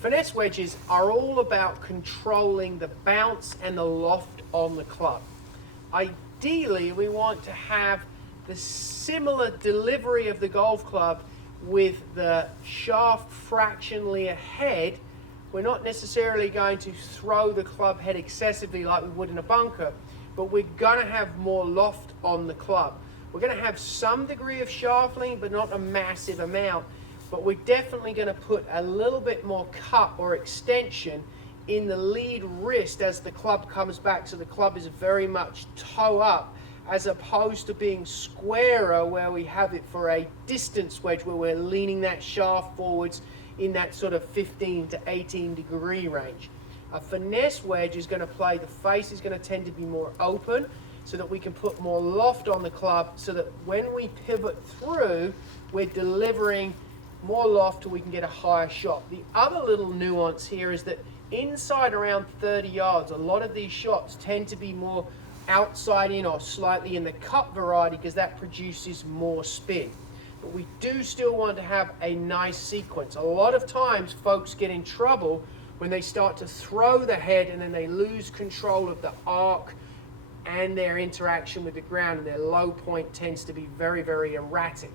Finesse wedges are all about controlling the bounce and the loft on the club. Ideally, we want to have the similar delivery of the golf club with the shaft fractionally ahead. We're not necessarily going to throw the club head excessively like we would in a bunker, but we're going to have more loft on the club. We're going to have some degree of shaft lean, but not a massive amount. But we're definitely going to put a little bit more cut or extension in the lead wrist as the club comes back, so the club is very much toe up, as opposed to being squarer where we have it for a distance wedge where we're leaning that shaft forwards in that sort of 15 to 18 degree range. A finesse wedge is going to play, the face is going to tend to be more open so that we can put more loft on the club, so that when we pivot through, we're delivering more loft till we can get a higher shot. The other little nuance here is that inside around 30 yards, a lot of these shots tend to be more outside in or slightly in the cut variety because that produces more spin. But we do still want to have a nice sequence. A lot of times folks get in trouble when they start to throw the head and then they lose control of the arc and their interaction with the ground, and their low point tends to be very, very erratic.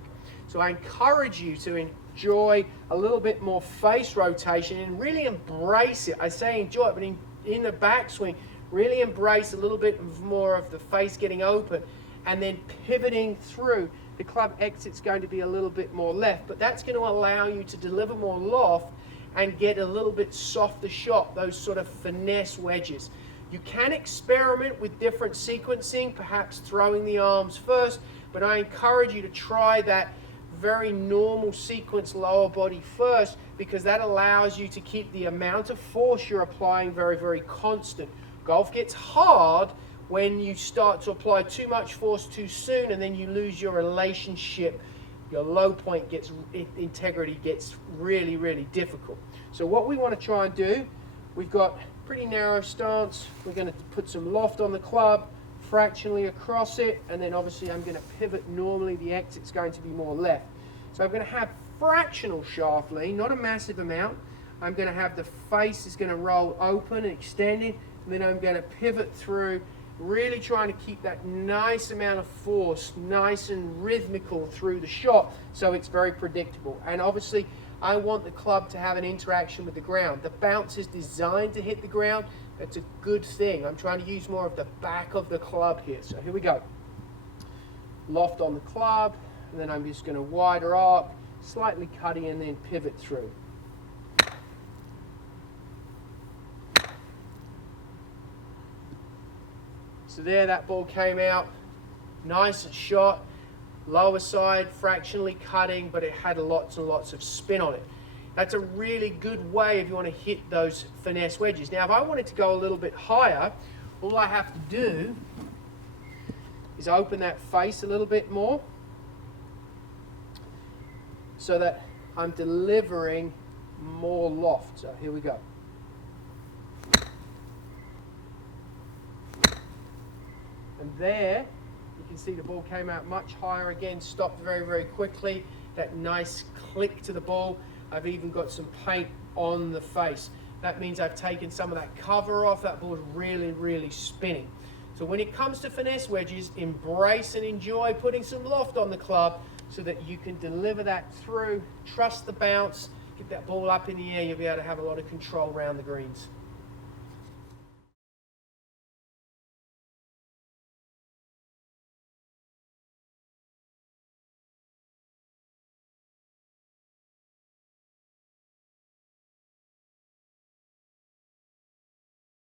So I encourage you to enjoy a little bit more face rotation and really embrace it. I say enjoy it, but in the backswing, really embrace a little bit more of the face getting open and then pivoting through. The club exit's going to be a little bit more left, but that's going to allow you to deliver more loft and get a little bit softer shot, those sort of finesse wedges. You can experiment with different sequencing, perhaps throwing the arms first, but I encourage you to try that very normal sequence lower body first, because that allows you to keep the amount of force you're applying very, very constant. Golf gets hard when you start to apply too much force too soon, and then you lose your relationship. Your low point gets, integrity gets really, really difficult. So what we want to try and do, we've got pretty narrow stance. We're going to put some loft on the club, fractionally across it, and then obviously I'm going to pivot. Normally the exit's going to be more left. So I'm going to have fractional shaft lean, not a massive amount. I'm going to have the face is going to roll open and extended, and then I'm going to pivot through, really trying to keep that nice amount of force, nice and rhythmical through the shot, so it's very predictable. And obviously I want the club to have an interaction with the ground. The bounce is designed to hit the ground. That's a good thing. I'm trying to use more of the back of the club here. So here we go. Loft on the club, and then I'm just going to wider arc, slightly cutting, and then pivot through. So there, that ball came out, nice shot, lower side, fractionally cutting, but it had lots and lots of spin on it. That's a really good way if you want to hit those finesse wedges. Now, if I wanted to go a little bit higher, all I have to do is open that face a little bit more so that I'm delivering more loft. So here we go. And there, you can see the ball came out much higher again, stopped very, very quickly. That nice click to the ball. I've even got some paint on the face. That means I've taken some of that cover off. That ball's really, really spinning. So when it comes to finesse wedges, embrace and enjoy putting some loft on the club so that you can deliver that through, trust the bounce, get that ball up in the air, you'll be able to have a lot of control around the greens.